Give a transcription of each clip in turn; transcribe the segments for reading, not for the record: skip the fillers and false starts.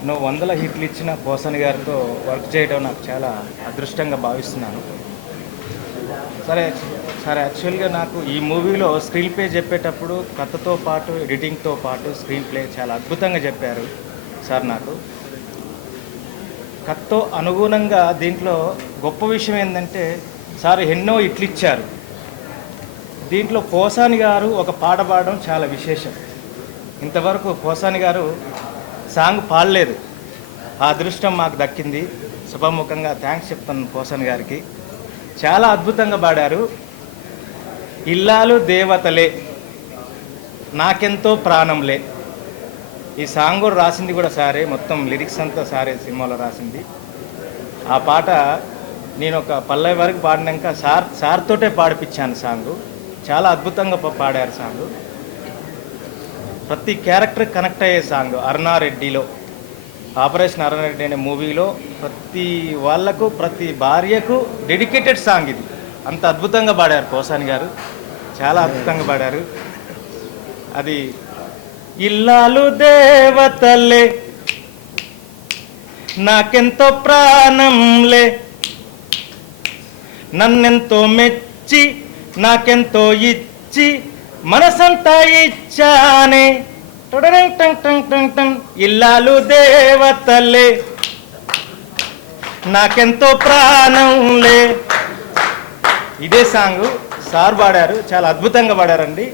ఎన్నో వందల హిట్లు ఇచ్చిన పోసాని గారితో వర్క్ చేయడం నాకు చాలా అదృష్టంగా భావిస్తున్నాను. సరే సరే యాక్చువల్గా నాకు ఈ మూవీలో స్క్రీన్ ప్లే చెప్పేటప్పుడు కథతో పాటు ఎడిటింగ్తో పాటు స్క్రీన్ ప్లే చాలా అద్భుతంగా చెప్పారు సార్. నాకు కథతో అనుగుణంగా దీంట్లో గొప్ప విషయం ఏంటంటే సార్ ఎన్నో హిట్లు ఇచ్చారు. దీంట్లో పోసాని గారు ఒక పాట పాడడం చాలా విశేషం. ఇంతవరకు పోసాని గారు సాంగ్ పాడలేదు. ఆ అదృష్టం మాకు దక్కింది. శుభముఖంగా థ్యాంక్స్ చెప్తాను పోసాని గారికి. చాలా అద్భుతంగా పాడారు. ఇల్లాలు దేవతలే నాకెంతో ప్రాణంలే, ఈ సాంగ్ కూడా రాసింది కూడా సారే. మొత్తం లిరిక్స్ అంతా సారే సినిమాలో రాసింది. ఆ పాట నేను ఒక పల్లవి వరకు పాడినాక సార్తోటే పాడిపించాను సాంగు. చాలా అద్భుతంగా పాడారు సాంగు. ప్రతి క్యారెక్టర్ కనెక్ట్ అయ్యే సాంగ్. అరుణారెడ్డిలో ఆపరేషన్ అరుణారెడ్డి అనే మూవీలో ప్రతి వాళ్లకు ప్రతి భార్యకు డెడికేటెడ్ సాంగ్ ఇది. అంత అద్భుతంగా పాడారు పోసాని గారు, చాలా అద్భుతంగా పాడారు. అది ఇల్లాలు దేవతలే నాకెంతో ప్రాణంలే, నన్నెంతో మెచ్చి నాకెంతో ఇచ్చి మనసంతా ఇచ్చానే, ఇల్లాలు దేవతలే నాకెంతో ప్రాణంలే. ఇదే సాంగ్ సార్ పాడారు. చాలా అద్భుతంగా పాడారండి.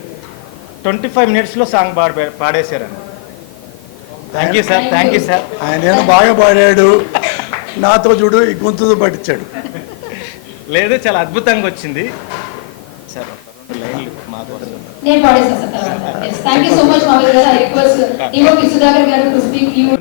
25 minutesలో సాంగ్ పాడేశారండి. Thank you sir, thank you sir. ఆయన బాగా పాడాడు. నాతో చూడు ఈ గొంతుతో పట్టించాడు. లేదు, చాలా అద్భుతంగా వచ్చింది సార్. లైన్లు మా కోసం నేను పాడేసాను సార్ తర్వాత. థ్యాంక్ యూ సో మచ్ మామయ్య గారు. ఐ రిక్వెస్ట్ ఈవో సుధాకర్ గారు టు స్పీక్ యూ.